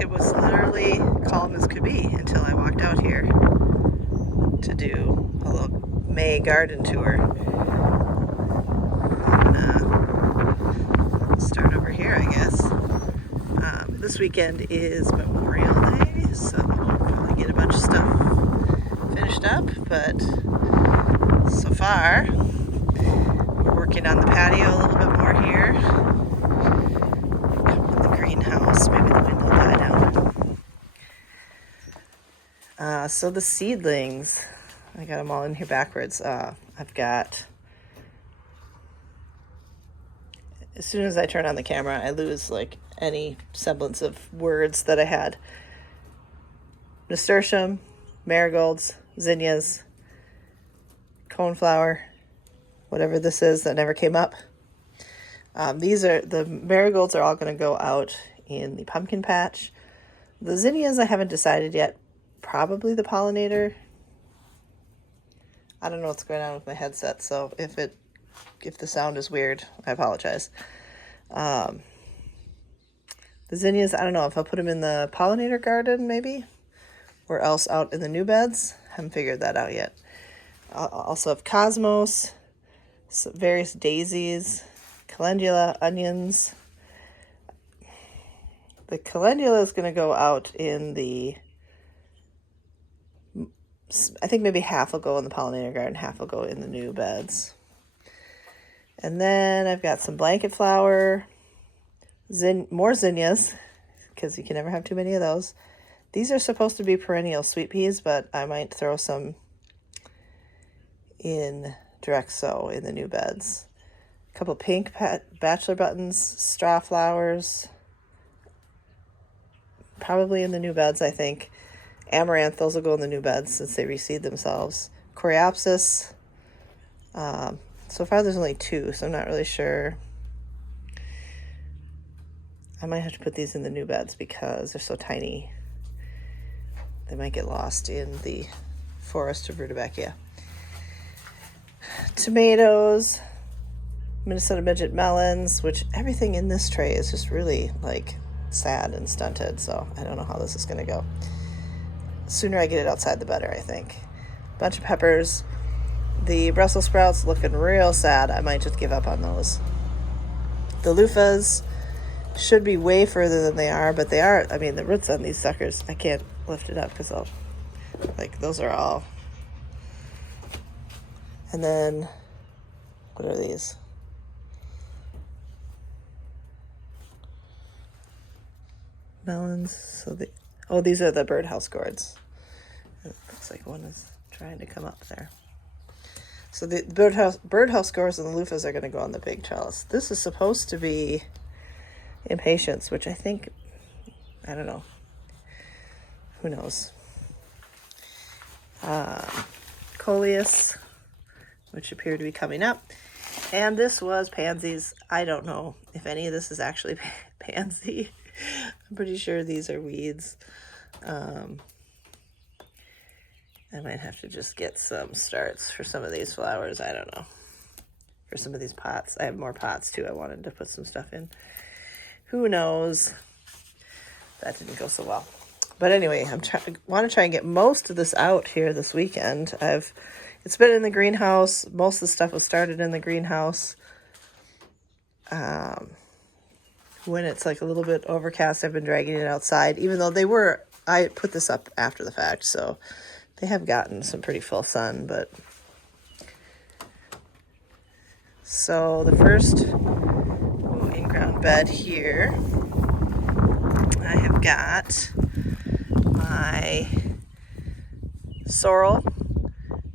it was literally calm as could be until I walked out here to do a little May garden tour. And, start over here, I guess. This weekend is Memorial Day, so I'll probably get a bunch of stuff finished up, but so far we're working on the patio a little bit more here. Come in the greenhouse, maybe the wind will die down. So the seedlings, I got them all in here backwards. I've got, as soon as I turn on the camera, I lose like any semblance of words that I had. Nasturtium, marigolds, zinnias, coneflower, whatever this is that never came up. The marigolds are all going to go out in the pumpkin patch. The zinnias I haven't decided yet. Probably the pollinator. I don't know what's going on with my headset, so if the sound is weird, I apologize. The zinnias, I don't know if I'll put them in the pollinator garden maybe, or else out in the new beds. Haven't figured that out yet. I also have cosmos, some various daisies, calendula, onions. The calendula is going to go out in the, I think maybe half will go in the pollinator garden, half will go in the new beds. And then I've got some blanket flower, more zinnias, because you can never have too many of those. These are supposed to be perennial sweet peas, but I might throw some in direct sow in the new beds. A couple pink bachelor buttons, straw flowers, probably in the new beds, I think. Amaranth, those will go in the new beds since they reseed themselves. Coreopsis. So far there's only 2, so I'm not really sure. I might have to put these in the new beds because they're so tiny. They might get lost in the forest of rutabaga. Tomatoes, Minnesota midget melons, which everything in this tray is just really like sad and stunted, so I don't know how this is going to go. The sooner I get it outside, the better, I think. Bunch of peppers. The Brussels sprouts looking real sad. I might just give up on those. The loofahs should be way further than they are, but they are. I mean, the roots on these suckers, I can't lift it up because those are all. And then, what are these? Melons. So these are the birdhouse gourds. It looks like one is trying to come up there. So the birdhouse gourds and the loofahs are going to go on the big trellis. This is supposed to be impatiens, which I think, I don't know. Who knows? Coleus, which appear to be coming up. And this was pansies. I don't know if any of this is actually pansy. I'm pretty sure these are weeds. I might have to just get some starts for some of these flowers. I don't know. For some of these pots. I have more pots too. I wanted to put some stuff in. Who knows? That didn't go so well. But anyway, want to try and get most of this out here this weekend. It's been in the greenhouse. Most of the stuff was started in the greenhouse. When it's like a little bit overcast, I've been dragging it outside, even though I put this up after the fact, so they have gotten some pretty full sun, but. So the first in-ground bed here, I have got my sorrel,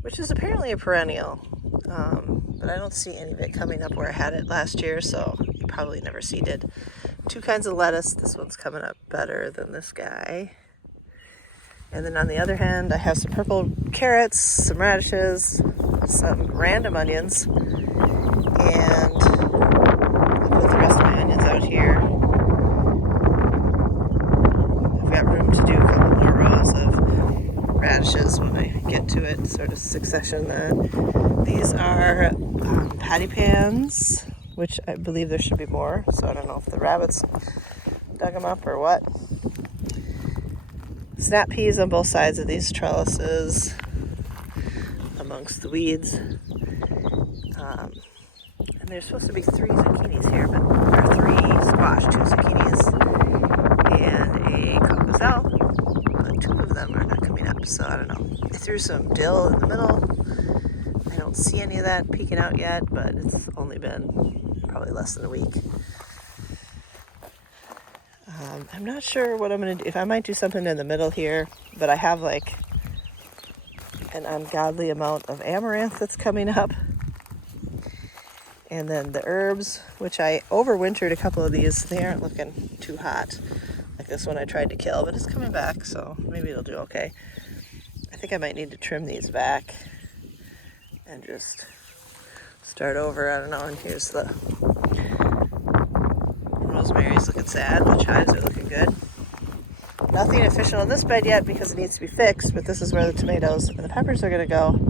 which is apparently a perennial, but I don't see any of it coming up where I had it last year, so it probably never seeded. 2 kinds of lettuce. This one's coming up better than this guy. And then on the other hand, I have some purple carrots, some radishes, some random onions, and I'll put the rest of my onions out here. I've got room to do a couple more rows of radishes when I get to it, sort of succession. These are patty pans, which I believe there should be more, so I don't know if the rabbits dug them up or what. snap peas on both sides of these trellises amongst the weeds. And there's supposed to be 3 zucchinis here, but there are 3 squash, 2 zucchinis, and a cocoselle, but 2 of them are not coming up, so I don't know. I threw some dill in the middle. I don't see any of that peeking out yet, but it's only been probably less than a week. I'm not sure what I'm going to do. If I might do something in the middle here, but I have like an ungodly amount of amaranth that's coming up. And then the herbs, which I overwintered a couple of these. They aren't looking too hot. Like this one I tried to kill, but it's coming back, so maybe it'll do okay. I think I might need to trim these back and just start over. I don't know. And here's the rosemary's looking sad. The chives are looking good. Nothing official in this bed yet because it needs to be fixed, but this is where the tomatoes and the peppers are going to go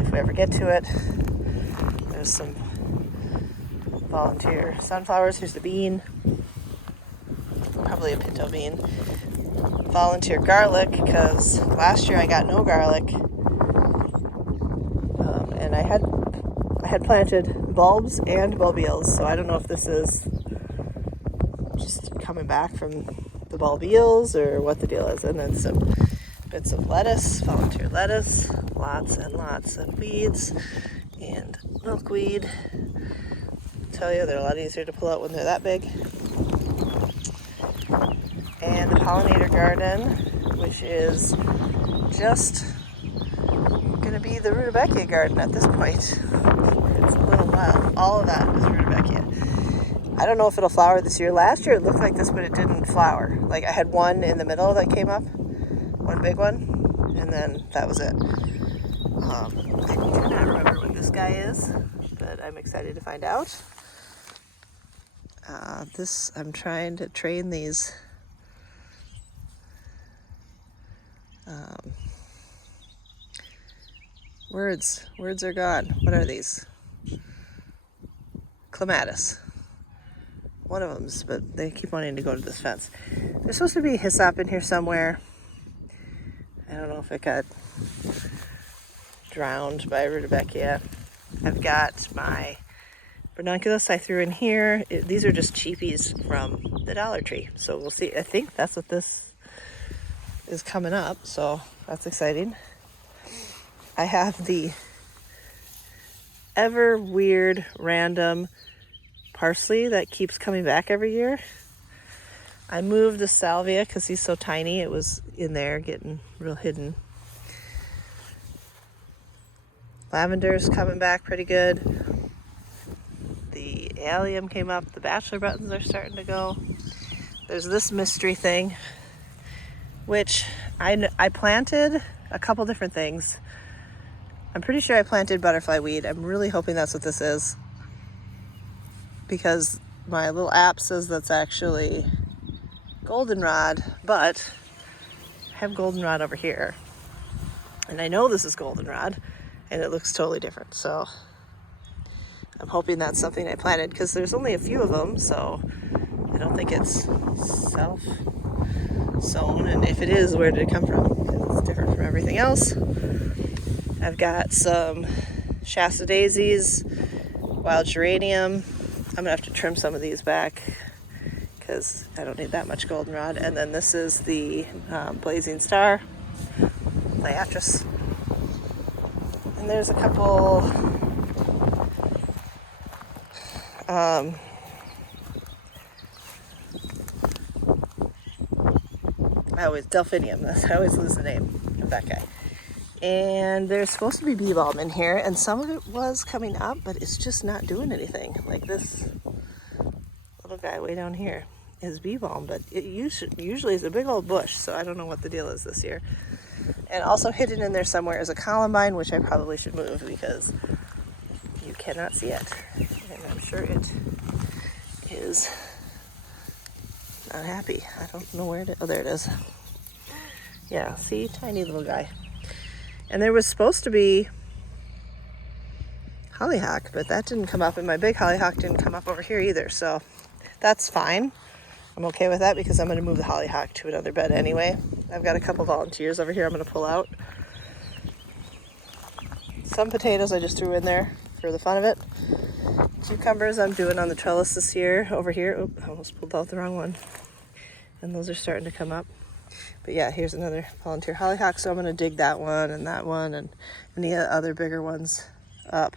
if we ever get to it. There's some volunteer sunflowers. Here's the bean. Probably a pinto bean. Volunteer garlic, because last year I got no garlic. And I had planted bulbs and bulbils, so I don't know if this is just coming back from the bulbils or what the deal is. And then some bits of lettuce, volunteer lettuce, lots and lots of weeds, and milkweed. I tell you, they're a lot easier to pull out when they're that big. And the pollinator garden, which is just gonna be the rutabaga garden at this point. It's a little wild. All of that is rutabaga. I don't know if it'll flower this year. Last year it looked like this, but it didn't flower. Like I had one in the middle that came up, one big one, and then that was it. I do not remember what this guy is, but I'm excited to find out. I'm trying to train these words are gone. What are these? Clematis. One of them's, but they keep wanting to go to this fence. There's supposed to be hyssop in here somewhere. I don't know if it got drowned by rutabaga. I've got my ranunculus I threw in here. These are just cheapies from the Dollar Tree. So we'll see. I think that's what this is coming up. So that's exciting. I have the ever weird random parsley that keeps coming back every year. I moved the salvia because he's so tiny. It was in there getting real hidden. Lavender's coming back pretty good. The allium came up. The bachelor buttons are starting to go. There's this mystery thing, which I planted a couple different things. I'm pretty sure I planted butterfly weed. I'm really hoping that's what this is, because my little app says that's actually goldenrod, but I have goldenrod over here. And I know this is goldenrod, and it looks totally different. So I'm hoping that's something I planted, because there's only a few of them, so I don't think it's self-sown. And if it is, where did it come from? Because it's different from everything else. I've got some Shasta daisies, wild geranium. I'm gonna have to trim some of these back because I don't need that much goldenrod. And then this is the blazing star, Liatris. And there's a couple delphinium. I always lose the name of that guy. And there's supposed to be bee balm in here, and some of it was coming up, but it's just not doing anything. Like this little guy way down here is bee balm, but it usually is a big old bush, so I don't know what the deal is this year. And also hidden in there somewhere is a columbine, which I probably should move because you cannot see it. And I'm sure it is not happy. I don't know where it is. Oh, there it is. Yeah, see? Tiny little guy. And there was supposed to be hollyhock, but that didn't come up, and my big hollyhock didn't come up over here either, so that's fine. I'm okay with that because I'm going to move the hollyhock to another bed anyway. I've got a couple volunteers over here I'm going to pull out. Some potatoes I just threw in there for the fun of it. Cucumbers I'm doing on the trellis this year over here. Oop, I almost pulled out the wrong one. And those are starting to come up. But yeah, here's another volunteer hollyhock, so I'm going to dig that one and any other bigger ones up.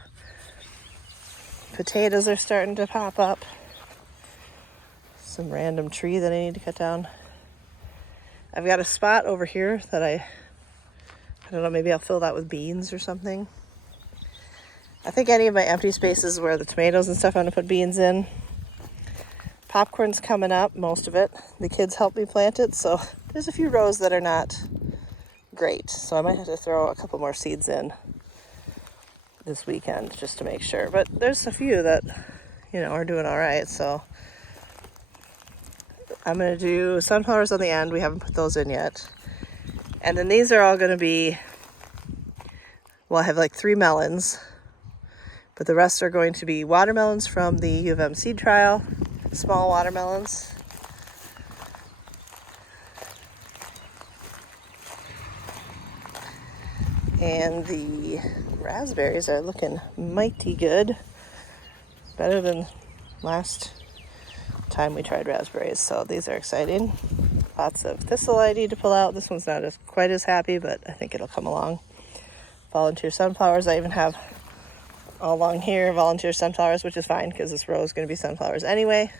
Potatoes are starting to pop up. Some random tree that I need to cut down. I've got a spot over here that I don't know, maybe I'll fill that with beans or something. I think any of my empty spaces where the tomatoes and stuff I'm going to put beans in. Popcorn's coming up, most of it. The kids helped me plant it, so there's a few rows that are not great. So I might have to throw a couple more seeds in this weekend just to make sure. But there's a few that, are doing all right. So I'm going to do sunflowers on the end. We haven't put those in yet. And then these are all going to be, I have like 3 melons. But the rest are going to be watermelons from the U of M seed trial, small watermelons. And the raspberries are looking mighty good. Better than last time we tried raspberries, so these are exciting. Lots of thistle I need to pull out. This one's not quite as happy, but I think it'll come along. Volunteer sunflowers, I even have all along here, volunteer sunflowers, which is fine because this row is going to be sunflowers anyway.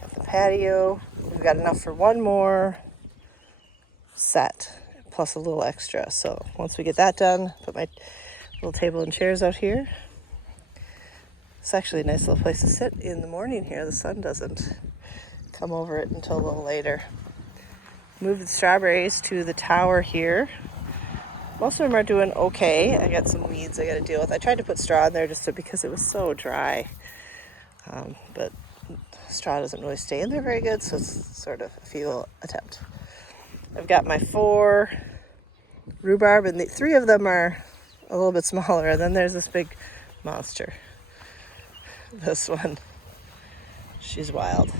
Got the patio. We've got enough for one more set, plus a little extra. So once we get that done, put my little table and chairs out here. It's actually a nice little place to sit in the morning here. The sun doesn't come over it until a little later. Move the strawberries to the tower here. Most of them are doing okay. I got some weeds I got to deal with. I tried to put straw in there because it was so dry. But straw doesn't really stay in there very good, so it's sort of a futile attempt. I've got my 4 rhubarb, and the 3 of them are a little bit smaller. And then there's this big monster. This one. She's wild.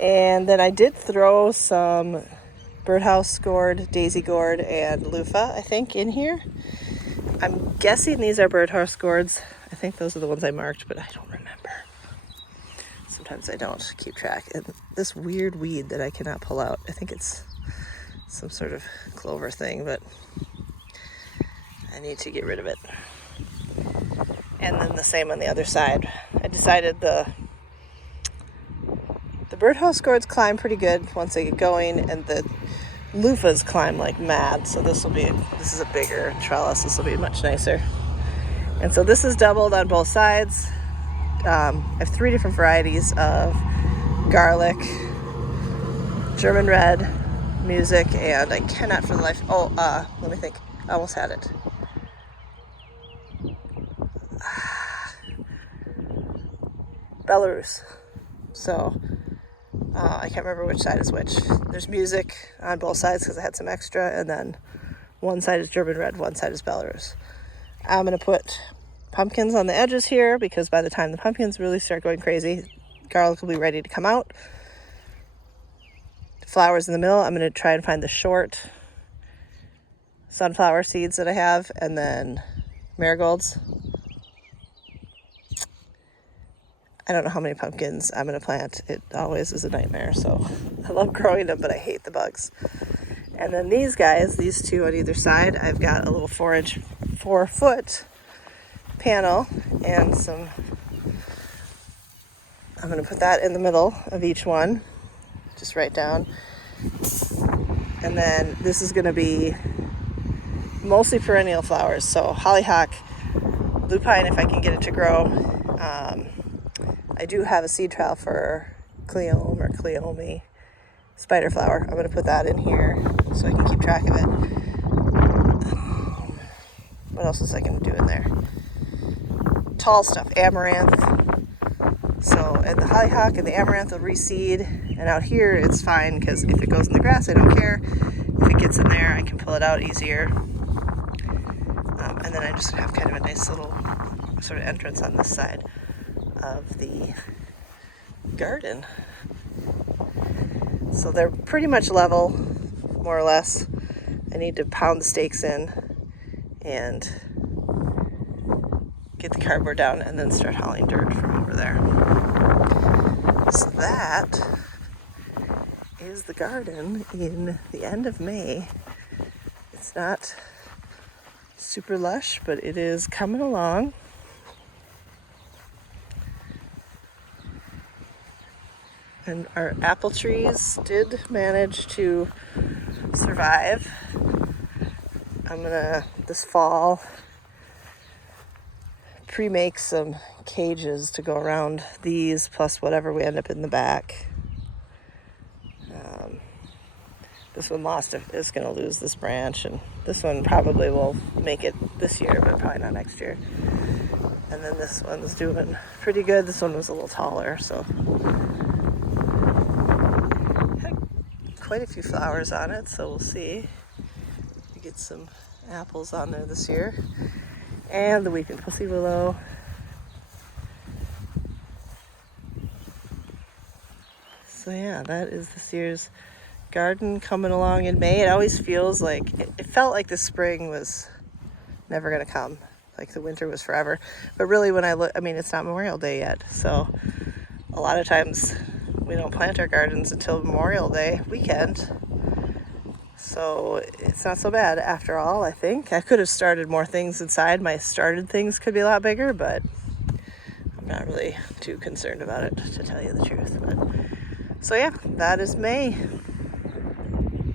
And then I did throw some birdhouse gourd, daisy gourd, and loofah, I think, in here. I'm guessing these are birdhouse gourds. I think those are the ones I marked, but I don't remember. Sometimes I don't keep track. And this weird weed that I cannot pull out, I think it's some sort of clover thing, but I need to get rid of it. And then the same on the other side. I decided the birdhouse gourds climb pretty good once they get going, and the loofahs climb like mad. So this is a bigger trellis. This will be much nicer. And so this is doubled on both sides. I have 3 different varieties of garlic, German red, music, and I cannot for the life. Let me think. I almost had it. Belarus. So I can't remember which side is which. There's music on both sides because I had some extra, and then one side is German red, one side is Belarus. I'm going to put pumpkins on the edges here because by the time the pumpkins really start going crazy, garlic will be ready to come out. Flowers in the middle. I'm going to try and find the short sunflower seeds that I have, and then marigolds. I don't know how many pumpkins I'm going to plant. It always is a nightmare. So I love growing them, but I hate the bugs. And then these guys, these 2 on either side, I've got a little 4-foot panel and I'm going to put that in the middle of each one, just right down. And then this is going to be mostly perennial flowers. So hollyhock, lupine if I can get it to grow. I do have a seed trial for Cleome or Cleome spider flower. I'm going to put that in here so I can keep track of it. What else is I going to do in there? Tall stuff, amaranth. So, and the hollyhock and the amaranth will reseed. And out here it's fine because if it goes in the grass, I don't care. If it gets in there, I can pull it out easier. then I just have kind of a nice little sort of entrance on this side of the garden. So they're pretty much level, more or less. I need to pound the stakes in and get the cardboard down and then start hauling dirt from over there. So that is the garden in the end of May. It's not super lush, but it is coming along. And our apple trees did manage to survive. I'm gonna, this fall, pre-make some cages to go around these, plus whatever we end up in the back. This one is going to lose this branch, and this one probably will make it this year, but probably not next year. And then this one's doing pretty good. This one was a little taller, so had quite a few flowers on it, so we'll see. We get some apples on there this year. And the weeping pussy willow. So yeah, that is this year's garden coming along in May. It always feels like, it felt like the spring was never going to come. Like the winter was forever. But really when I look, I mean, it's not Memorial Day yet. So a lot of times we don't plant our gardens until Memorial Day weekend. So it's not so bad after all, I think. I could have started more things inside. My started things could be a lot bigger, but I'm not really too concerned about it, to tell you the truth. But so yeah, that is May.